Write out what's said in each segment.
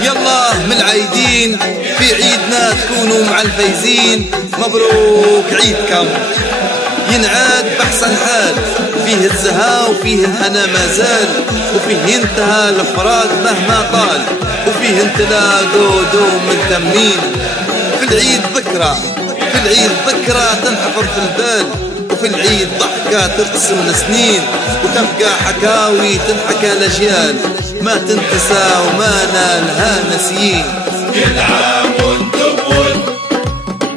يلا من العايدين في عيدنا تكونوا مع الفايزين. مبروك عيدكم ينعاد بأحسن حال، فيه الزهاء وفيه الهنا مازال، وفيه ينتهى الفراق مهما طال، وفيه انتلاقوا دوم ملتمين. في العيد ذكرى تنحفر في البال، وفي العيد ضحكة ترسم السنين، وتبقى حكاوي تنحكى الأجيال ما تنتسى وما نالها نسيين. كل عام وانتم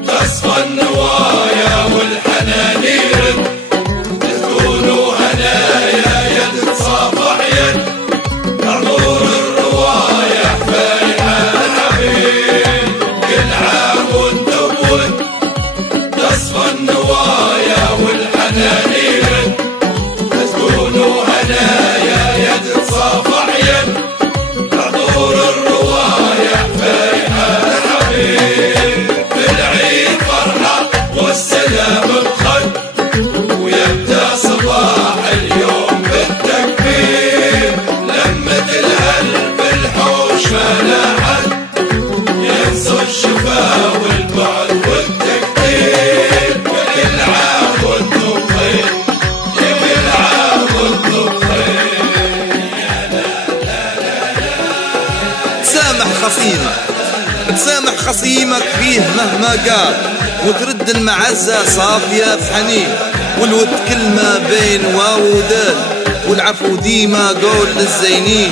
تصفى النوايا والحنان يرد، تكونوا هنايا يد تصافح يد، عطور الروايح فايحة الحبيب. كل عام وانتم تصفى النوايا والحنان يرد، تكونوا هنايا يد تصافح يد، عطور الروايح فايحة الحبيب. في العيد فرحة والسلام بخد، ويبدأ صباح اليوم بالتكبير. لمة الهل بالحوش ما لا حد، ينسوا الشفا والبعد والتكتير. كل عام وانتم بخير، كل عام وانتم بخير. تسامح خصيمك فيه مهما قال، وترد المعزة صافية بحنين، والود كلمة بين واو ودال، والعفو ديما قول للزينين.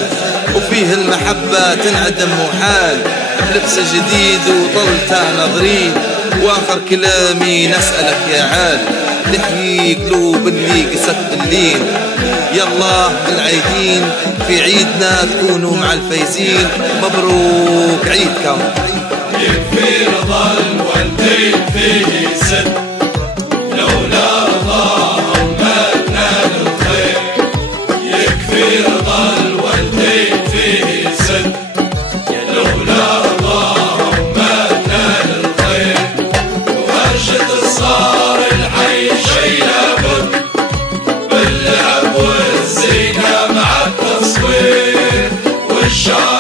وفيه المحبة تنعدم محال بلبس جديد وطلتها نظرين. واخر كلامي نسألك يا عال، لحيي قلوب اللي قست اللين. يلا بالعيدين في عيدنا تكونوا مع الفايزين. مبروك عيدكم. يكفي رضا الوالدين فيه سد، لولا رضاهم ما نال الخير. يكفي رضا الوالدين فيه سد، لولا رضاهم ما نال الخير. وهرشة الصار الحي شي لابد، باللعب والزينة مع التصوير والشعر